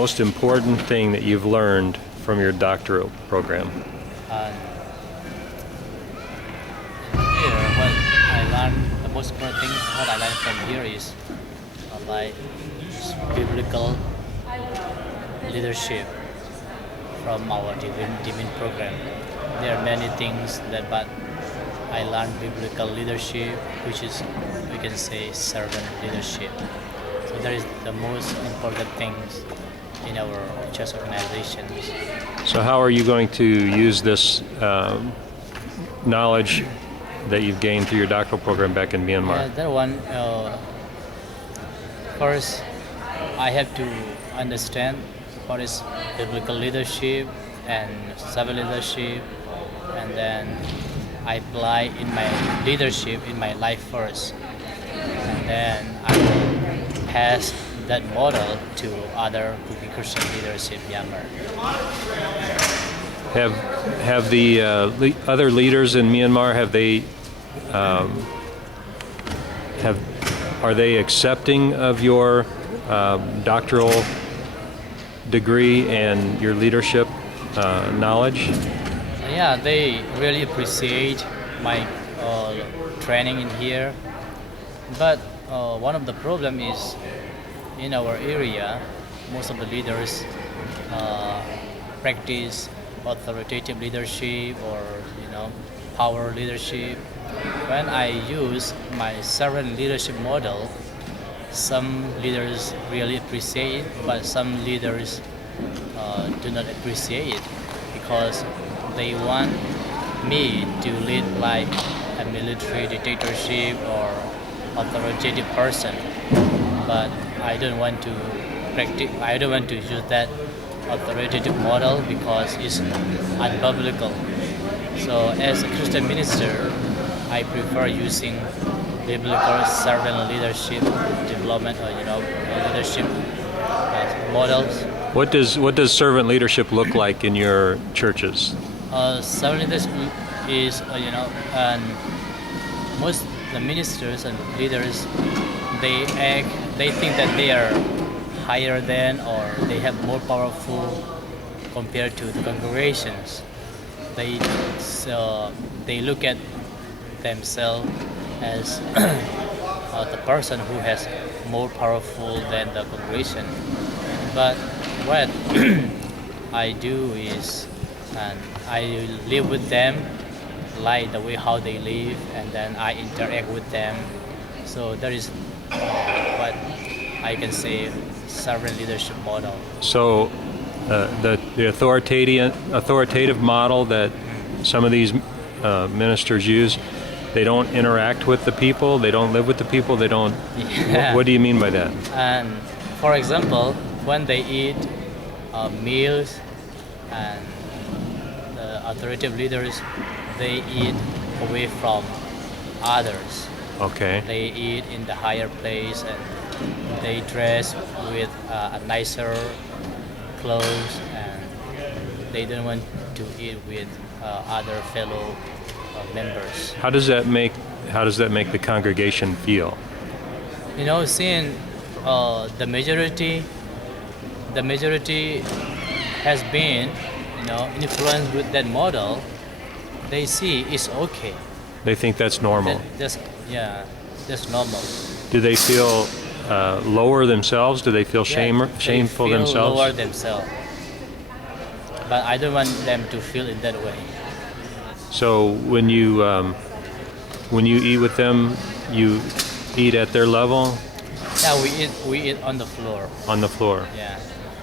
most important thing that you've learned from your doctoral program? Here, what I learned, the most important thing what I learned from here is like biblical leadership from our divine program. There are many things that, but I learned biblical leadership, which is, we can say, servant leadership. So that is the most important things in our church organizations. So how are you going to use this knowledge that you've gained through your doctoral program back in Myanmar? That one, first, I have to understand what is biblical leadership and servant leadership, and then I apply in my leadership in my life first, and then I will pass that model to other Christian leaders in Myanmar. Have the other leaders in Myanmar, are they accepting of your doctoral degree and your leadership knowledge? Yeah, they really appreciate my training in here. But one of the problem is in our area, most of the leaders practice authoritative leadership or power leadership. When I use my servant leadership model, some leaders really appreciate it, but some leaders do not appreciate it because they want me to lead like a military dictatorship or authoritative person. But I don't want to practice. I don't want to use that authoritative model because it's unbiblical. So as a Christian minister, I prefer using biblical servant leadership development or leadership models. What does servant leadership look like in your churches? Servant leadership is and most the ministers and leaders they think that they are higher than or they have more powerful compared to the congregations. They look at themselves as the person who has more powerful than the congregation. But what I do is, and I live with them, like the way how they live, and then I interact with them. So that is what I can say servant leadership model. So the authoritative model that some of these ministers use, they don't interact with the people, they don't live with the people, they don't. Yeah. What do you mean by that? And for example, when they eat meals, and the authoritative leaders, they eat away from others. Okay. They eat in the higher place and they dress with a nicer clothes, and they don't want to eat with other fellow members. How does that make the congregation feel? Seeing the majority has been influenced with that model, they see it's okay. They think that's normal. That's normal. Do they feel lower themselves? Do they feel shameful they feel themselves? Lower themselves. But I don't want them to feel in that way. So when you eat with them, you eat at their level? Yeah, we eat on the floor. On the floor. Yeah.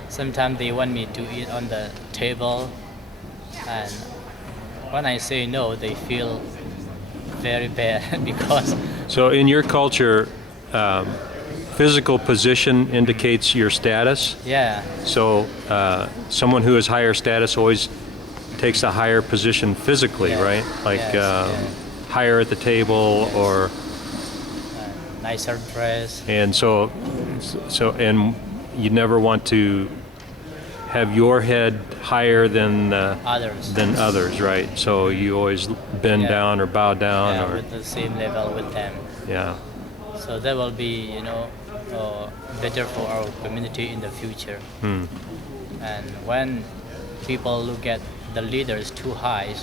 Sometimes they want me to eat on the table, and when I say no, they feel very bad because. So in your culture, physical position indicates your status. Yeah. So someone who has higher status always takes a higher position physically, right? Like higher at the table or nicer dress. And so and you never want to have your head higher than others, right? So you always bend down or bow down, or with the same level with them. Yeah. So that will be, better for our community in the future. Hmm. And when people look at the leaders too high,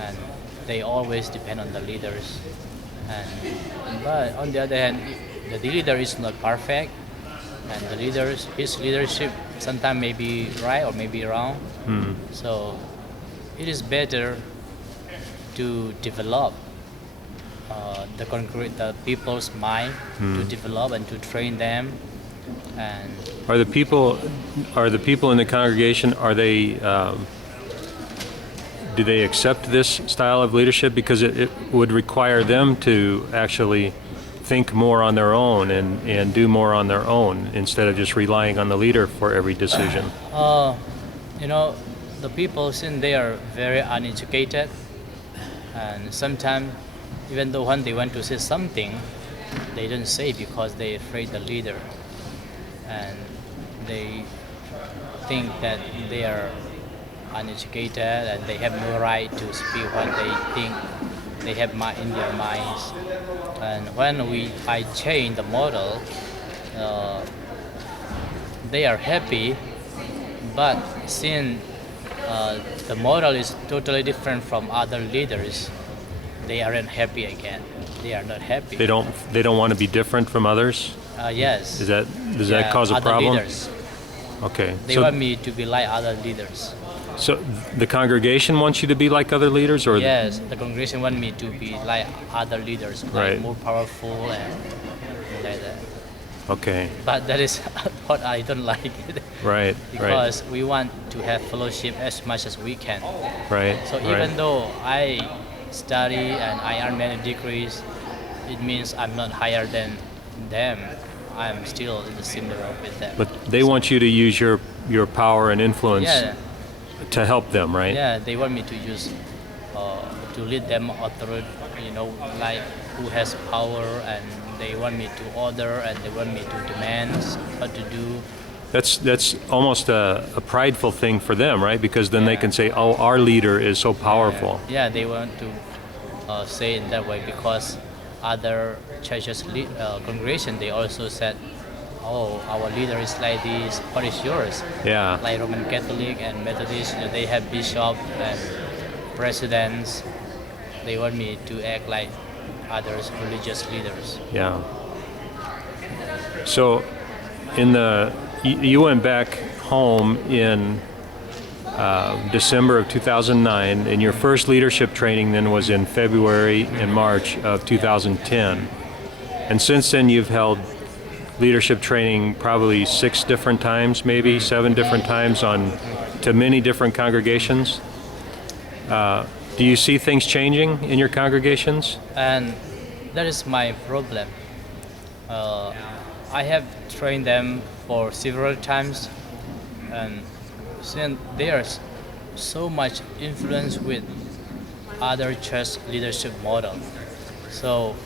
and they always depend on the leaders. But on the other hand, the leader is not perfect, and his leadership sometimes may be right or may be wrong. Hmm. So it is better to develop the people's mind, to develop and to train them. And Are the people in the congregation, do they accept this style of leadership? Because it would require them to actually think more on their own and do more on their own instead of just relying on the leader for every decision. The people, since they are very uneducated, and sometimes even though when they want to say something, they don't say because they're afraid the leader, and they think that they are uneducated and they have no right to speak what they think they have in their minds. And when I change the model, they are happy, but since the model is totally different from other leaders, they aren't happy again. They are not happy. They don't want to be different from others? Yes. Does that cause a other problem? Leaders. Okay. They want me to be like other leaders. So the congregation wants you to be like other leaders, or Yes, the congregation want me to be like other leaders, like Right. more powerful and like that. Okay. But that is what I don't like. Right. Because we want to have fellowship as much as we can. Right. So even though I study and I earn many degrees, it means I'm not higher than them. I'm still in the similar with them. But they want you to use your power and influence Yeah, to help them, right? yeah, they want me to use to lead them authority, like who has power, and they want me to order and they want me to demand what to do. That's almost a prideful thing for them, right? Because then they can say, "Oh, our leader is so powerful." Yeah, they want to say it that way because other churches, congregation, they also said, "Oh, our leader is like this. What is yours?" Yeah. Like Roman Catholic and Methodist, they have bishop and presidents. They want me to act like others religious leaders. Yeah. So, you went back home in December of 2009, and your first leadership training then was in February and March of 2010. And since then, you've held leadership training probably 6 different times, maybe 7 different times to many different congregations. Do you see things changing in your congregations? And that is my problem. I have trained them for several times, and since they are so much influenced with other church leadership model, so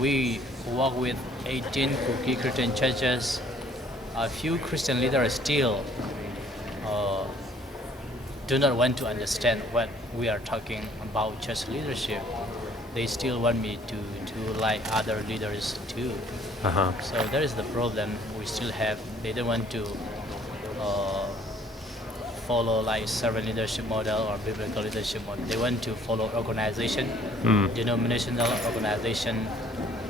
we work with 18 cookie Christian churches. A few Christian leaders still do not want to understand what we are talking about church leadership. They still want me to like other leaders too. Uh-huh. So that is the problem we still have. They don't want to follow like servant leadership model or biblical leadership model. They want to follow organization, denominational organization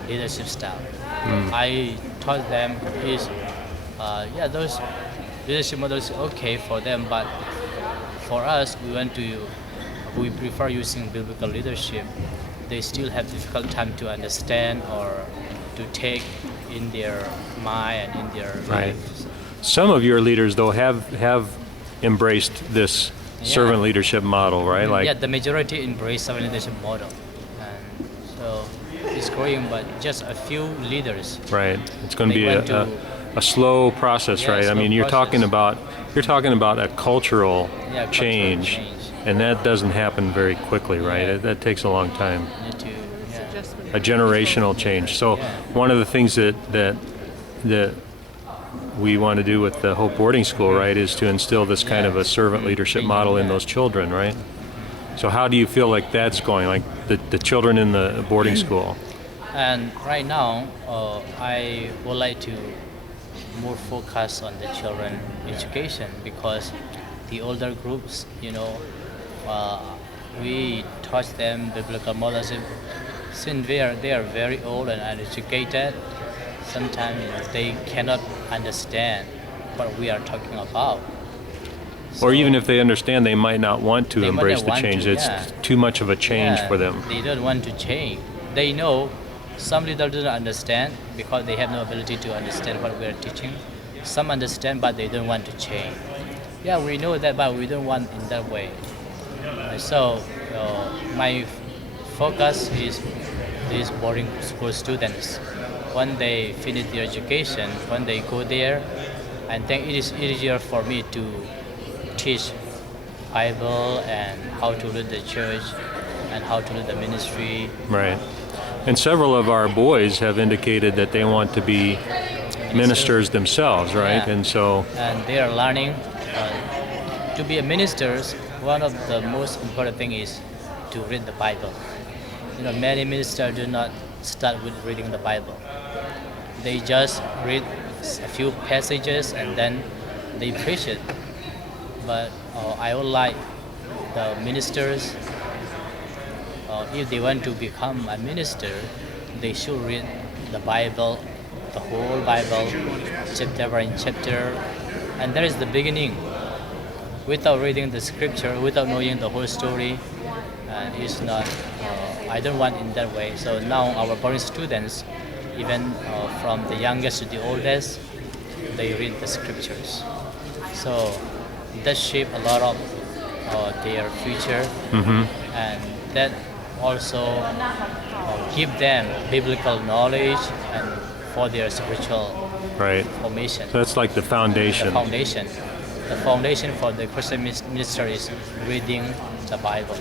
leadership style. I taught them those leadership models okay for them, but for us, we prefer using biblical leadership. They still have difficult time to understand or to take in their mind and in their Right. lives. Some of your leaders, though, have embraced this servant leadership model, right? Like, The majority embrace servant leadership model, and so it's growing, but just a few leaders. right. It's going to They be want to- a slow process, right? I slow mean, you're talking process. about a cultural Cultural change, and that doesn't happen very quickly, right? Yeah. That takes a long time. Need to, A generational change. So one of the things that we want to do with the Hope Boarding School, right, is to instill this kind of a servant leadership model in those children, right? So how do you feel like that's going, like the children in the boarding school? And right now, I would like to more focus on the children education because the older groups, uh, we taught them biblical morals since they are very old and uneducated. Sometimes they cannot understand what we are talking about. Or even So if they understand, they might not want to they might embrace not the want change. to, It's yeah. too much of a change Yeah, for them. they don't want to change. They know some little don't understand because they have no ability to understand what we are teaching. Some understand, but they don't want to change. Yeah, we know that, but we don't want in that way. So my focus is these boarding school students. When they finish their education, when they go there, I think it is easier for me to teach Bible and how to lead the church and how to lead the ministry. Right. And several of our boys have indicated that they want to be ministers themselves, right? Yeah. And so, And they are learning to be a ministers. One of the most important thing is to read the Bible. Many ministers do not start with reading the Bible. They just read a few passages and then they preach it. But I would like the ministers, if they want to become a minister, they should read the Bible, the whole Bible, chapter by chapter, and that is the beginning. Without reading the scripture, without knowing the whole story, it's not. I don't want in that way. So now our foreign students, even from the youngest to the oldest, they read the scriptures. So that shape a lot of their future, and that also give them biblical knowledge and for their spiritual right. formation. So that's like the foundation. The foundation for the Christian ministry is reading the Bible.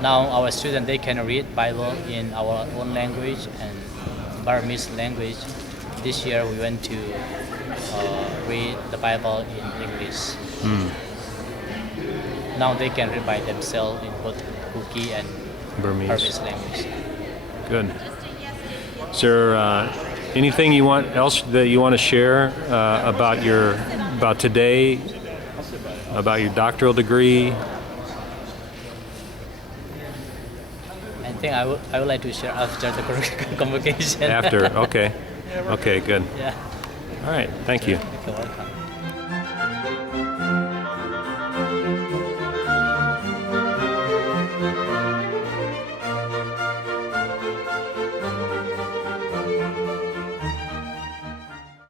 Now our students they can read Bible in our own language and Burmese language. This year we went to read the Bible in English. Now they can read by themselves in both Kuki and Burmese. Burmese language. Good. Is there anything else that you want to share about today, about your doctoral degree? I think I would like to share after the convocation. After, okay. Okay, good. Yeah. All right, thank you. You're welcome.